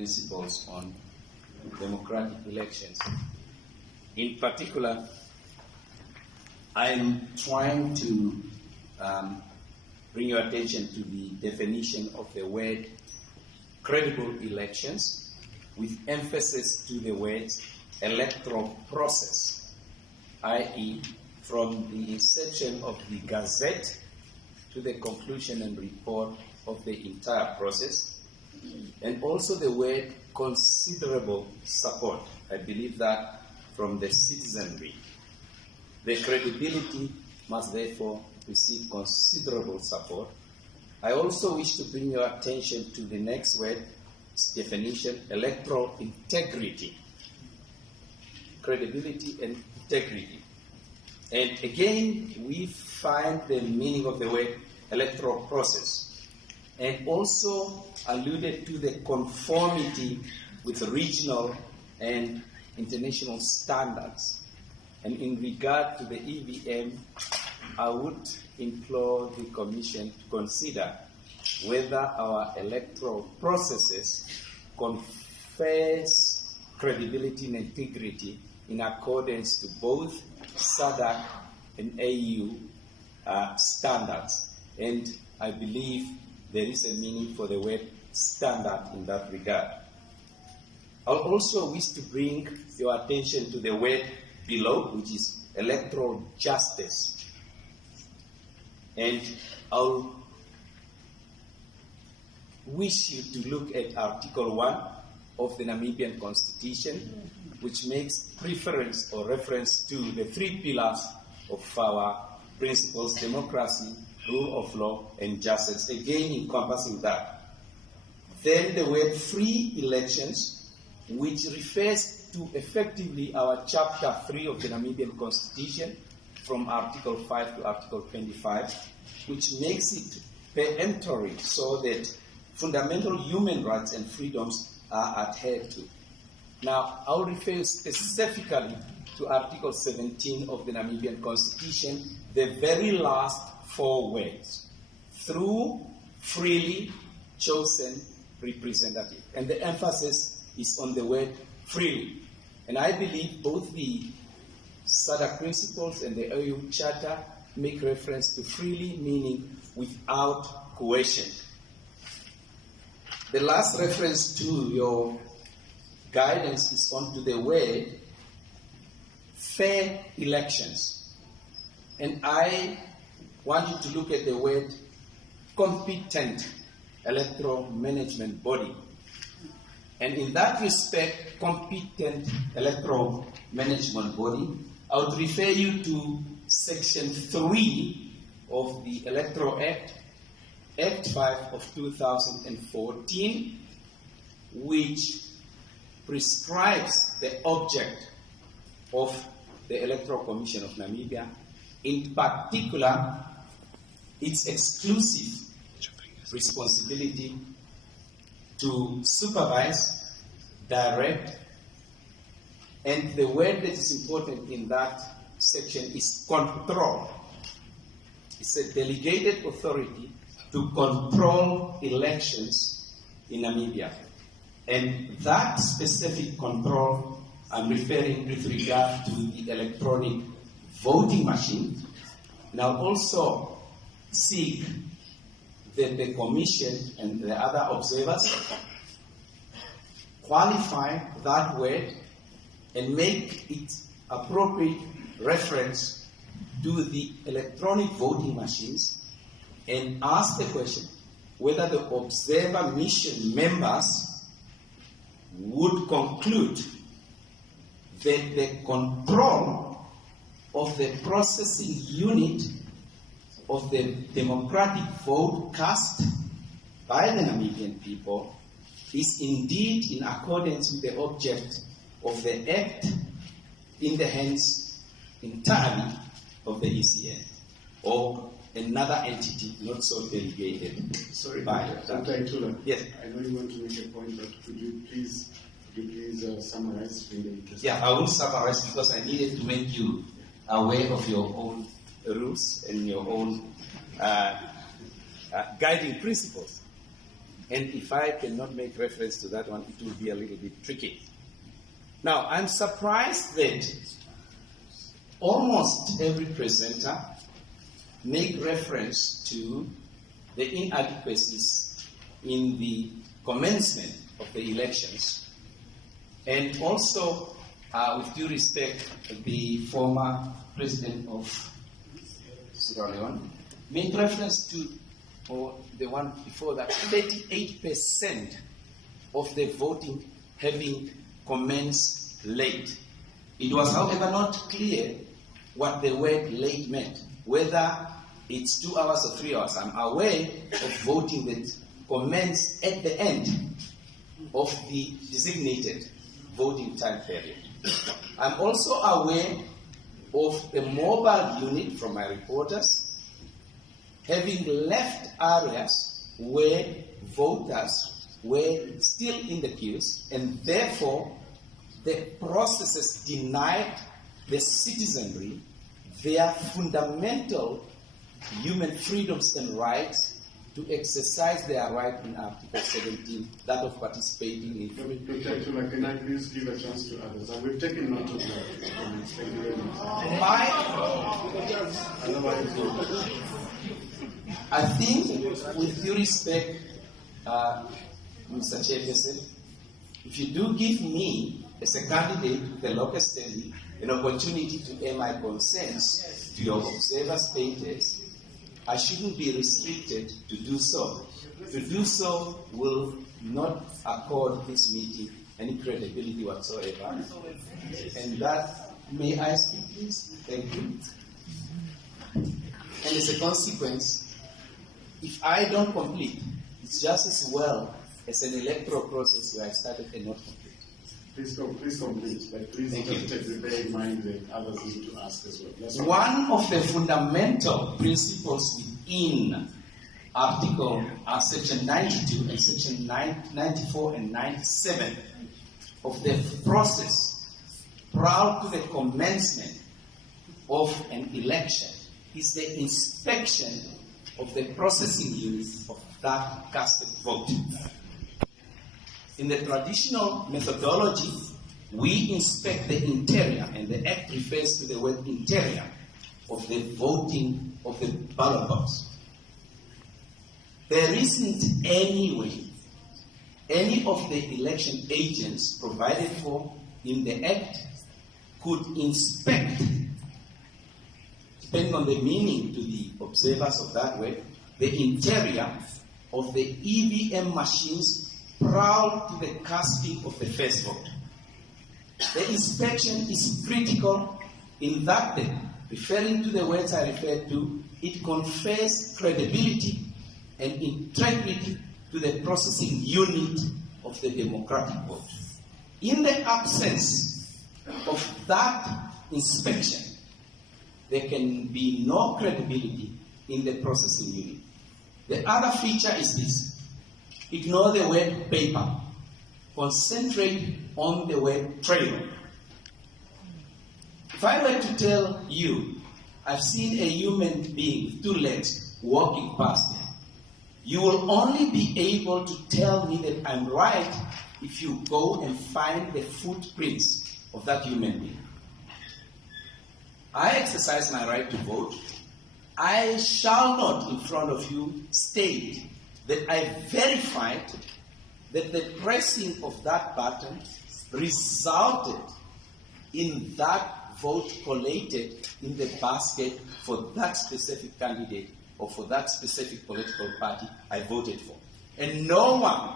principles on democratic elections. In particular, I'm trying to bring your attention to the definition of the word credible elections, with emphasis to the word electoral process, i.e., from the inception of the Gazette to the conclusion and report of the entire process, and also the word considerable support. I believe that from the citizenry. The credibility must therefore receive considerable support. I also wish to bring your attention to the next word, definition, electoral integrity. Credibility and integrity. And again, we find the meaning of the word electoral process, and also alluded to the conformity with regional and international standards. And in regard to the EVM, I would implore the Commission to consider whether our electoral processes confers credibility and integrity in accordance to both SADC and AU standards. And I believe there is a meaning for the word standard in that regard. I'll also wish to bring your attention to the word below, which is electoral justice. And I'll wish you to look at Article 1 of the Namibian Constitution, which makes preference or reference to the three pillars of our principles: democracy, rule of law, and justice, again encompassing that. Then the word free elections, which refers to effectively our Chapter 3 of the Namibian Constitution, from Article 5 to Article 25, which makes it peremptory so that fundamental human rights and freedoms are adhered to. Now, I'll refer specifically to Article 17 of the Namibian Constitution, the very last four words: through freely chosen representative. And the emphasis is on the word freely. And I believe both the SADC principles and the AU Charter make reference to freely, meaning without coercion. The last reference to your guidance is onto the word fair elections. And I want you to look at the word competent electoral management body. And in that respect, competent electoral management body, I would refer you to Section 3 of the Electoral Act, Act 5 of 2014, which prescribes the object of the Electoral Commission of Namibia, in particular, its exclusive responsibility to supervise, direct, and the word that is important in that section is control. It's a delegated authority to control elections in Namibia. And that specific control I'm referring with regard to the electronic voting machine. And I'll also seek that the Commission and the other observers qualify that word and make it appropriate reference to the electronic voting machines, and ask the question whether the observer mission members would conclude that the control of the processing unit of the democratic vote cast by the Namibian people is indeed in accordance with the object of the Act in the hands entirely of the ECN or another entity not so delegated. Sorry, by Dr. Itula. Yes. I know you want to make a point, but could you please summarize? Yeah, I will summarize because I needed to make you aware of your own rules and your own guiding principles. And if I cannot make reference to that one, it will be a little bit tricky. Now, I'm surprised that almost every presenter make reference to the inadequacies in the commencement of the elections, and also, with due respect, the former president of Sierra Leone made reference to, or the one before that, 38% of the voting having commenced late. It was, however, not clear what the word late meant, whether it's 2 hours or 3 hours. I'm aware of voting that commenced at the end of the designated voting time period. I'm also aware of a mobile unit from my reporters having left areas where voters were still in the queues, and therefore the processes denied the citizenry their fundamental human freedoms and rights to exercise their right in Article 17, that of participating in free. Dr. Itula, can I please give a chance to others? We've taken note of the comments. Thank you very much. I think, with due respect, Mr. Chairperson, if you do give me, as a candidate, the local study, an opportunity to air my concerns to your observer status, I shouldn't be restricted to do so. To do so will not accord this meeting any credibility whatsoever. And that, may I speak, please? Thank you. And as a consequence, if I don't complete, it's just as well as an electoral process where I started and not complete. Please complete, but please just bear in mind that others need to ask as well. One of the fundamental principles within Article Section 92 and Section 94 and 97 of the process prior to the commencement of an election is the inspection of the processing unit of that casted vote. In the traditional methodology, we inspect the interior, and the Act refers to the word interior of the voting of the ballot box. There isn't any way any of the election agents provided for in the Act could inspect, depending on the meaning to the observers of that word, the interior of the EVM machines prior to the casting of the first vote. The inspection is critical in that, referring to the words I referred to, it confers credibility and integrity to the processing unit of the democratic vote. In the absence of that inspection, there can be no credibility in the processing unit. The other feature is this. Ignore the word paper. Concentrate on the word trail. If I were to tell you, I've seen a human being with 2 legs walking past them, you will only be able to tell me that I'm right if you go and find the footprints of that human being. I exercise my right to vote. I shall not, in front of you, state that I verified that the pressing of that button resulted in that vote collated in the basket for that specific candidate or for that specific political party I voted for. And no one,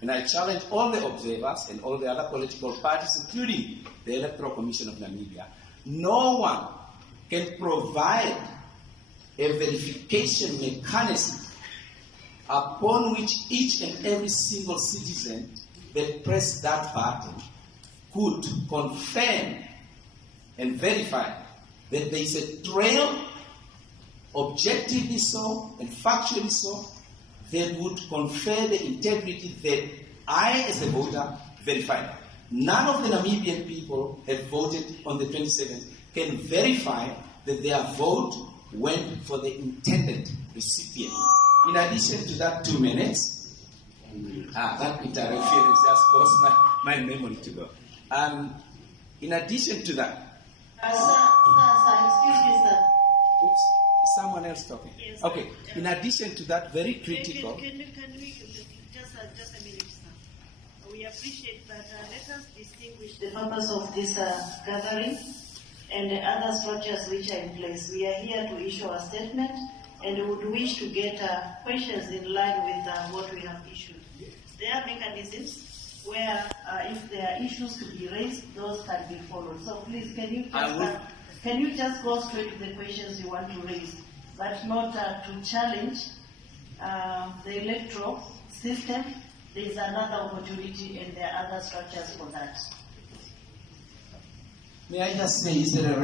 and I challenge all the observers and all the other political parties, including the Electoral Commission of Namibia, no one can provide a verification mechanism upon which each and every single citizen that pressed that button could confirm and verify that there is a trail, objectively so and factually so, that would confer the integrity that I, as a voter, verified. None of the Namibian people have voted on the 27th can verify that their vote went for the intended recipient. In addition to that 2 minutes, That interference just caused my memory to go. In addition to that, Excuse me, sir. oops, is someone else talking? Yes, Okay. In addition to that, very critical. Can we just a minute, sir? We appreciate that. Let us distinguish the purpose of this gathering and the other structures which are in place. We are here to issue a statement and would wish to get questions in line with what we have issued. There are mechanisms where if there are issues to be raised, those can be followed. So please, can you just go straight to the questions you want to raise, but not to challenge the electoral system. There is another opportunity and there are other structures for that. May I just say, is there a